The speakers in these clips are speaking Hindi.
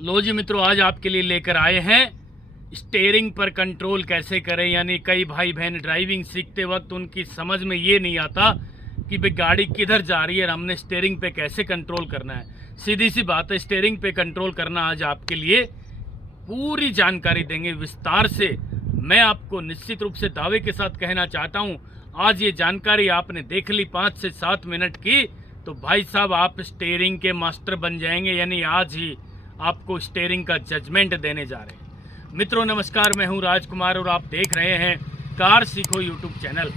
लो जी मित्रों, आज आपके लिए लेकर आए हैं स्टीयरिंग पर कंट्रोल कैसे करें। यानी कई भाई बहन ड्राइविंग सीखते वक्त उनकी समझ में ये नहीं आता कि भाई गाड़ी किधर जा रही है और हमने स्टीयरिंग पे कैसे कंट्रोल करना है। सीधी सी बात है, स्टीयरिंग पे कंट्रोल करना आज आपके लिए पूरी जानकारी देंगे विस्तार से। मैं आपको निश्चित रूप से दावे के साथ कहना चाहता हूँ, आज ये जानकारी आपने देख ली 5 से 7 मिनट की तो भाई साहब आप स्टीयरिंग के मास्टर बन जाएंगे। यानी आज ही आपको स्टीयरिंग का जजमेंट देने जा रहे हैं। मित्रों नमस्कार, मैं हूं राजकुमार और आप देख रहे हैं कार सीखो यूट्यूब चैनल।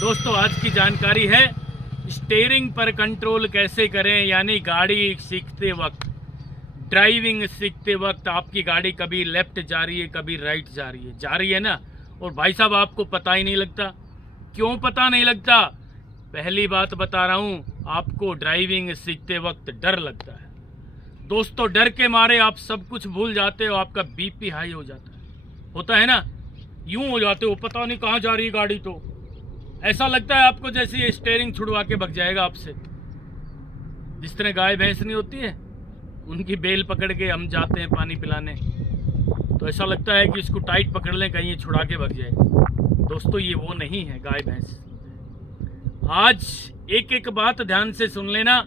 दोस्तों आज की जानकारी है स्टीयरिंग पर कंट्रोल कैसे करें। यानी गाड़ी सीखते वक्त, ड्राइविंग सीखते वक्त आपकी गाड़ी कभी लेफ्ट जा रही है कभी राइट जा रही है ना, और भाई साहब आपको पता ही नहीं लगता। क्यों पता नहीं लगता? पहली बात बता रहा हूं, आपको ड्राइविंग सीखते वक्त डर लगता है। दोस्तों डर के मारे आप सब कुछ भूल जाते हो, आपका बीपी हाई हो जाता है, होता है ना, यूं हो जाते हो, पता नहीं कहाँ जा रही है गाड़ी। तो ऐसा लगता है आपको जैसे ये स्टीयरिंग छुड़वा के भग जाएगा आपसे। जिस तरह गाय भैंस नहीं होती है, उनकी बेल पकड़ के हम जाते हैं पानी पिलाने, तो ऐसा लगता है कि इसको टाइट पकड़ लें कहीं ये छुड़ा के भग जाए। दोस्तों ये वो नहीं है गाय भैंस। आज एक एक बात ध्यान से सुन लेना।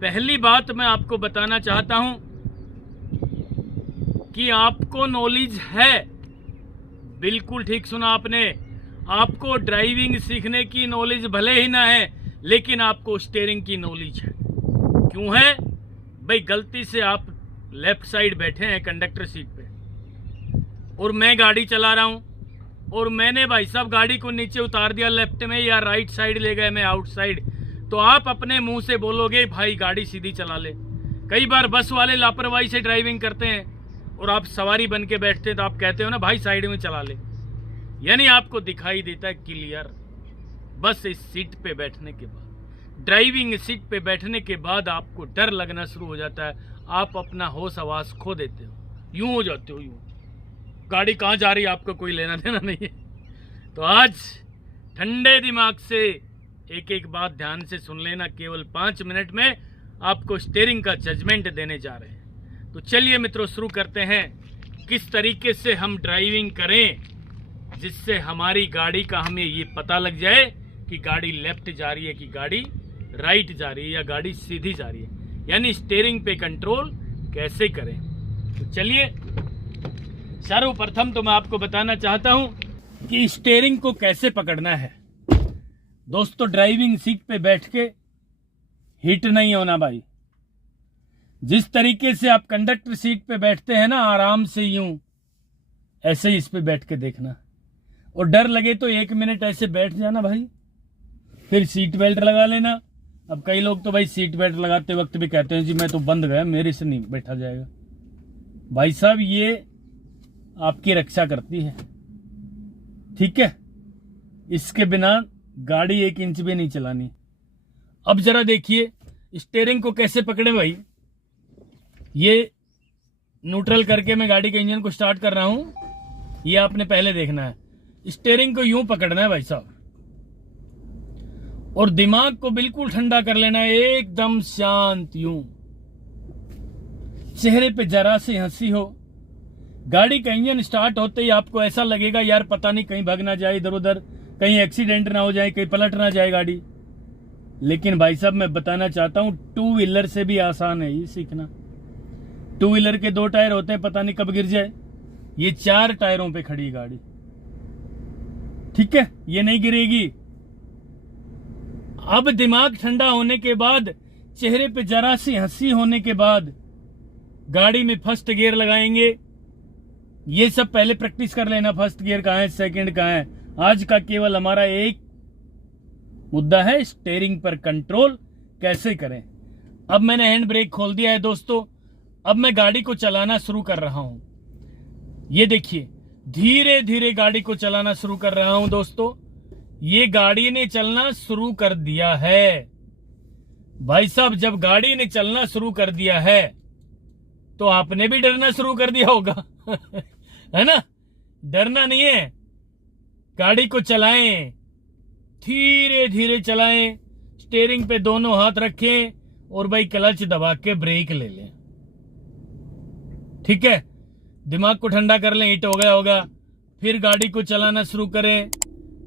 पहली बात मैं आपको बताना चाहता हूं कि आपको नॉलेज है, बिल्कुल ठीक सुना आपने। आपको ड्राइविंग सीखने की नॉलेज भले ही ना है, लेकिन आपको स्टीयरिंग की नॉलेज है। क्यों है भाई? गलती से आप लेफ्ट साइड बैठे हैं कंडक्टर सीट पे और मैं गाड़ी चला रहा हूं और मैंने भाई साहब गाड़ी को नीचे उतार दिया लेफ्ट में या राइट साइड ले गए मैं आउट साइड, तो आप अपने मुंह से बोलोगे भाई गाड़ी सीधी चला ले। कई बार बस वाले लापरवाही से ड्राइविंग करते हैं और आप सवारी बन के बैठते हैं तो आप कहते हो ना भाई साइड में चला ले। यानी आपको दिखाई देता है क्लियर बस इस सीट पे बैठने के बाद, ड्राइविंग सीट पे बैठने के बाद आपको डर लगना शुरू हो जाता है। आप अपना होश आवाज खो देते हो, यूं हो जाते हो, यूं गाड़ी कहाँ जा रही है आपको कोई लेना देना नहीं है। तो आज ठंडे दिमाग से एक एक बात ध्यान से सुन लेना। केवल 5 मिनट में आपको स्टीयरिंग का जजमेंट देने जा रहे हैं। तो चलिए मित्रों शुरू करते हैं, किस तरीके से हम ड्राइविंग करें जिससे हमारी गाड़ी का हमें ये पता लग जाए कि गाड़ी लेफ्ट जा रही है कि गाड़ी राइट जा रही है या गाड़ी सीधी जा रही है। यानी स्टीयरिंग पे कंट्रोल कैसे करें। तो चलिए सर्वप्रथम तो मैं आपको बताना चाहता हूं कि स्टीयरिंग को कैसे पकड़ना है। दोस्तों ड्राइविंग सीट पे बैठ के हिट नहीं होना भाई। जिस तरीके से आप कंडक्टर सीट पे बैठते हैं ना आराम से यूं, ऐसे ही इस पे बैठ के देखना। और डर लगे तो 1 मिनट ऐसे बैठ जाना भाई, फिर सीट बेल्ट लगा लेना। अब कई लोग तो भाई सीट बेल्ट लगाते वक्त भी कहते हैं जी मैं तो बंद गया, मेरे से नहीं बैठा जाएगा। भाई साहब ये आपकी रक्षा करती है, ठीक है, इसके बिना गाड़ी 1 इंच भी नहीं चलानी। अब जरा देखिए स्टीयरिंग को कैसे पकड़े भाई। ये न्यूट्रल करके मैं गाड़ी के इंजन को स्टार्ट कर रहा हूं, ये आपने पहले देखना है। स्टीयरिंग को यूं पकड़ना है भाई साहब और दिमाग को बिल्कुल ठंडा कर लेना है, एकदम शांत यूं। चेहरे पे जरा सी हंसी हो। गाड़ी का इंजन स्टार्ट होते ही आपको ऐसा लगेगा यार पता नहीं कहीं भाग ना जाए इधर उधर, कहीं एक्सीडेंट ना हो जाए, कहीं पलट ना जाए गाड़ी। लेकिन भाई साहब मैं बताना चाहता हूं 2 व्हीलर से भी आसान है ये सीखना। 2 व्हीलर के 2 टायर होते हैं, पता नहीं कब गिर जाए। ये 4 टायरों पे खड़ी गाड़ी, ठीक है, ये नहीं गिरेगी। अब दिमाग ठंडा होने के बाद, चेहरे पे जरा सी हंसी होने के बाद गाड़ी में फर्स्ट गियर लगाएंगे। ये सब पहले प्रैक्टिस कर लेना, फर्स्ट गियर कहाँ है, सेकंड कहाँ है। आज का केवल हमारा एक मुद्दा है स्टीयरिंग पर कंट्रोल कैसे करें। अब मैंने हैंड ब्रेक खोल दिया है दोस्तों, अब मैं गाड़ी को चलाना शुरू कर रहा हूं। ये देखिए धीरे धीरे गाड़ी को चलाना शुरू कर रहा हूं दोस्तों। ये गाड़ी ने चलना शुरू कर दिया है भाई साहब। जब गाड़ी ने चलना शुरू कर दिया है तो आपने भी डरना शुरू कर दिया होगा है ना। डरना नहीं है, गाड़ी को चलाएं, धीरे धीरे चलाएं, स्टीयरिंग पे दोनों हाथ रखें और भाई क्लच दबा के ब्रेक ले लें। ठीक है, दिमाग को ठंडा कर लें, हिट हो गया होगा। फिर गाड़ी को चलाना शुरू करें,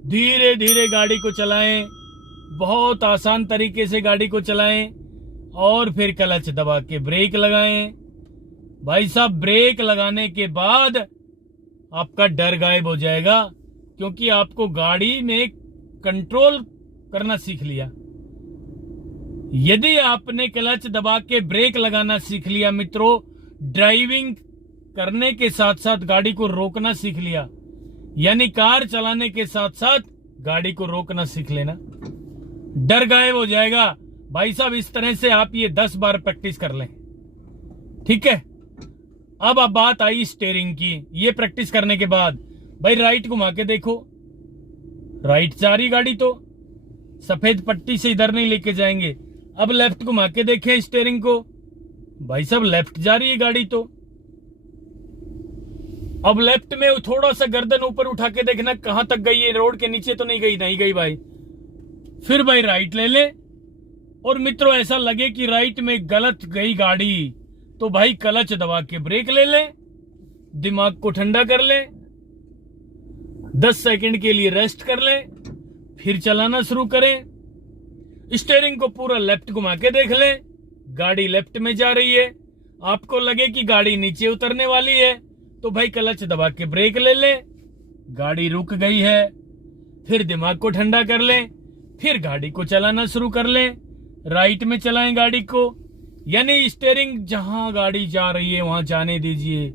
धीरे धीरे गाड़ी को चलाएं, बहुत आसान तरीके से गाड़ी को चलाएं और फिर क्लच दबा के ब्रेक लगाएं। भाई साहब, ब्रेक लगाने के बाद आपका डर गायब हो जाएगा, क्योंकि आपको गाड़ी में कंट्रोल करना सीख लिया। यदि आपने क्लच दबा के ब्रेक लगाना सीख लिया मित्रों, ड्राइविंग करने के साथ साथ गाड़ी को रोकना सीख लिया, यानी कार चलाने के साथ साथ गाड़ी को रोकना सीख लेना, डर गायब हो जाएगा। भाई साहब, इस तरह से आप ये 10 बार प्रैक्टिस कर लें, ठीक है। अब बात आई स्टीयरिंग की। ये प्रैक्टिस करने के बाद भाई राइट घुमा के देखो, राइट जा रही गाड़ी, तो सफेद पट्टी से इधर नहीं लेके जाएंगे। अब लेफ्ट घुमा के देखें स्टीयरिंग को, भाई साहब लेफ्ट जा रही है गाड़ी, तो अब लेफ्ट में थोड़ा सा गर्दन ऊपर उठा के देखना कहां तक गई है, रोड के नीचे तो नहीं गई, नहीं गई भाई। फिर भाई राइट ले ले, और मित्रों ऐसा लगे कि राइट में गलत गई गाड़ी, तो भाई क्लच दबा के ब्रेक ले ले, दिमाग को ठंडा कर ले, 10 सेकंड के लिए रेस्ट कर ले, फिर चलाना शुरू करें। स्टीयरिंग को पूरा लेफ्ट घुमा के देख ले, गाड़ी लेफ्ट में जा रही है, आपको लगे कि गाड़ी नीचे उतरने वाली है, तो भाई क्लच दबा के ब्रेक ले ले, गाड़ी रुक गई है। फिर दिमाग को ठंडा कर लें, फिर गाड़ी को चलाना शुरू कर लें, राइट में चलाएं गाड़ी को, यानी स्टीयरिंग जहां गाड़ी जा रही है वहां जाने दीजिए।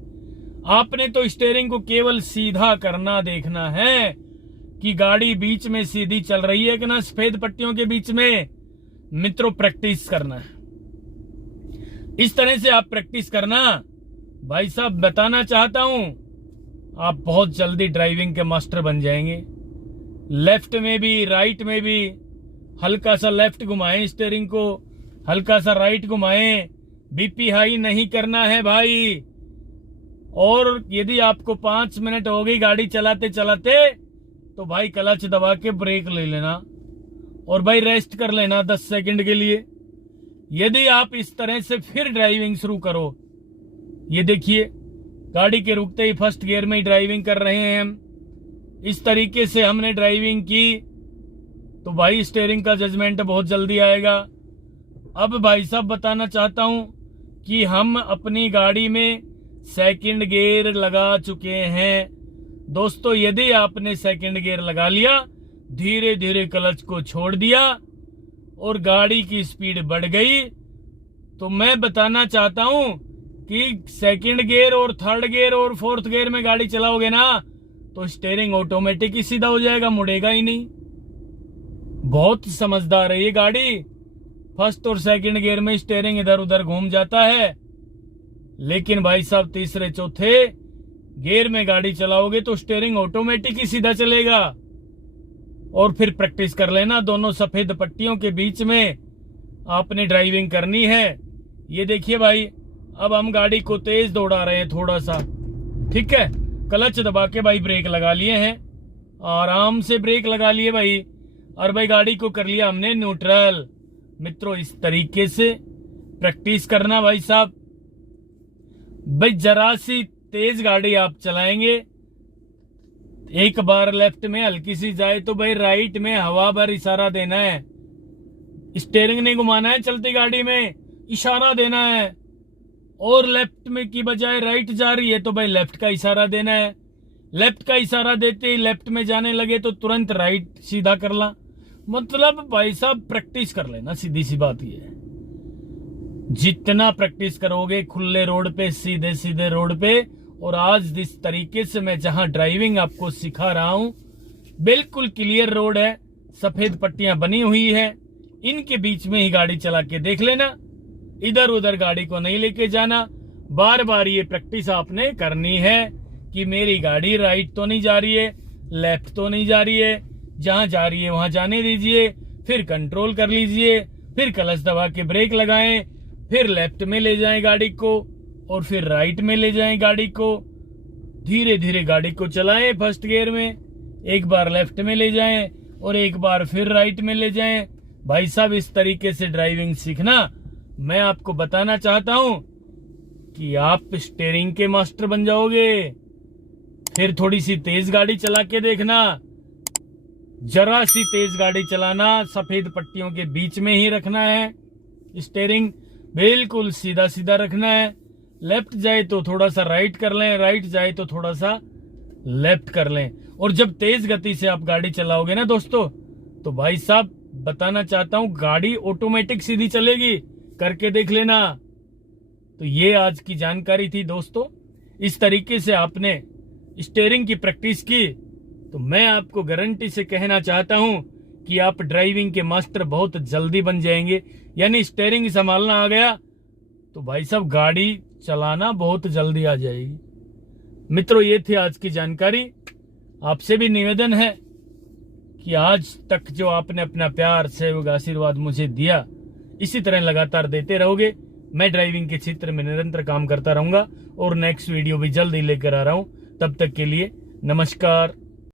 आपने तो स्टीयरिंग को केवल सीधा करना देखना है कि गाड़ी बीच में सीधी चल रही है कि ना, सफेद पट्टियों के बीच में। मित्रों, प्रैक्टिस करना है, इस तरह से आप प्रैक्टिस करना। भाई साहब, बताना चाहता हूं, आप बहुत जल्दी ड्राइविंग के मास्टर बन जाएंगे। लेफ्ट में भी राइट में भी हल्का सा लेफ्ट घुमाएं स्टीयरिंग को, हल्का सा राइट घुमाएं, बीपी हाई नहीं करना है भाई। और यदि आपको 5 मिनट हो गई गाड़ी चलाते चलाते, तो भाई क्लच दबा के ब्रेक ले लेना और भाई रेस्ट कर लेना 10 सेकंड के लिए। यदि आप इस तरह से फिर ड्राइविंग शुरू करो, ये देखिए गाड़ी के रुकते ही फर्स्ट गियर में ही ड्राइविंग कर रहे हैं हम, इस तरीके से हमने ड्राइविंग की, तो भाई स्टीयरिंग का जजमेंट बहुत जल्दी आएगा। अब भाई साहब बताना चाहता हूं कि हम अपनी गाड़ी में सेकंड गियर लगा चुके हैं। दोस्तों, यदि आपने सेकंड गियर लगा लिया, धीरे धीरे क्लच को छोड़ दिया और गाड़ी की स्पीड बढ़ गई, तो मैं बताना चाहता हूं कि सेकंड गियर और थर्ड गियर और फोर्थ गियर में गाड़ी चलाओगे ना, तो स्टीयरिंग ऑटोमेटिक ही सीधा हो जाएगा, मुड़ेगा ही नहीं। बहुत समझदार है ये गाड़ी। फर्स्ट और सेकंड गियर में स्टीयरिंग इधर उधर घूम जाता है, लेकिन भाई साहब तीसरे चौथे गियर में गाड़ी चलाओगे तो स्टीयरिंग ऑटोमेटिक ही सीधा चलेगा। और फिर प्रैक्टिस कर लेना, दोनों सफेद पट्टियों के बीच में आपने ड्राइविंग करनी है। ये देखिए भाई, अब हम गाड़ी को तेज दौड़ा रहे हैं थोड़ा सा, ठीक है। क्लच दबा के भाई ब्रेक लगा लिए हैं, आराम से ब्रेक लगा लिए भाई, और भाई गाड़ी को कर लिया हमने न्यूट्रल। मित्रों, इस तरीके से प्रैक्टिस करना भाई साहब। भाई जरा सी तेज गाड़ी आप चलाएंगे, एक बार लेफ्ट में हल्की सी जाए तो भाई राइट में हवा भर इशारा देना है, स्टीयरिंग नहीं घुमाना है चलती गाड़ी में, इशारा देना है। और लेफ्ट में की बजाय राइट जा रही है तो भाई लेफ्ट का इशारा देना है, लेफ्ट का इशारा देते ही लेफ्ट में जाने लगे तो तुरंत राइट सीधा कर ला। मतलब भाई साहब प्रैक्टिस कर लेना, सीधी सी बात ये है। जितना प्रैक्टिस करोगे खुले रोड पे, सीधे सीधे रोड पे, और आज जिस तरीके से मैं जहां ड्राइविंग आपको सिखा रहा हूं, बिल्कुल क्लियर रोड है, सफेद पट्टियां बनी हुई है, इनके बीच में ही गाड़ी चला के देख लेना, इधर उधर गाड़ी को नहीं लेके जाना। बार बार ये प्रैक्टिस आपने करनी है कि मेरी गाड़ी राइट तो नहीं जा रही है, लेफ्ट तो नहीं जा रही है, जहां जा रही है वहां जाने दीजिए, फिर कंट्रोल कर लीजिए, फिर क्लच दबा के ब्रेक लगाएं, फिर लेफ्ट में ले जाएं गाड़ी को और फिर राइट में ले जाएं गाड़ी को। धीरे धीरे गाड़ी को चलाएं फर्स्ट गियर में, एक बार लेफ्ट में ले जाएं और एक बार फिर राइट में ले जाएं। भाई साहब, इस तरीके से ड्राइविंग सीखना। मैं आपको बताना चाहता हूं कि आप स्टीयरिंग के मास्टर बन जाओगे। फिर थोड़ी सी तेज गाड़ी चला के देखना, जरा सी तेज गाड़ी चलाना, सफेद पट्टियों के बीच में ही रखना है, स्टीयरिंग बिल्कुल सीधा सीधा रखना है। लेफ्ट जाए तो थोड़ा सा राइट कर लें, राइट जाए तो थोड़ा सा लेफ्ट कर लें। और जब तेज गति से आप गाड़ी चलाओगे ना दोस्तों, तो भाई साहब बताना चाहता हूं, गाड़ी ऑटोमेटिक सीधी चलेगी, करके देख लेना। तो ये आज की जानकारी थी दोस्तों। इस तरीके से आपने स्टीयरिंग की प्रैक्टिस की तो मैं आपको गारंटी से कहना चाहता हूं कि आप ड्राइविंग के मास्टर बहुत जल्दी बन जाएंगे। यानी स्टीयरिंग संभालना आ गया तो भाई साहब गाड़ी चलाना बहुत जल्दी आ जाएगी। मित्रों, ये थी आज की जानकारी। आपसे भी निवेदन है कि आज तक जो आपने अपना प्यार, सहयोग, आशीर्वाद मुझे दिया, इसी तरह लगातार देते रहोगे। मैं ड्राइविंग के क्षेत्र में निरंतर काम करता रहूंगा और नेक्स्ट वीडियो भी जल्द ही लेकर आ रहा हूं। तब तक के लिए नमस्कार।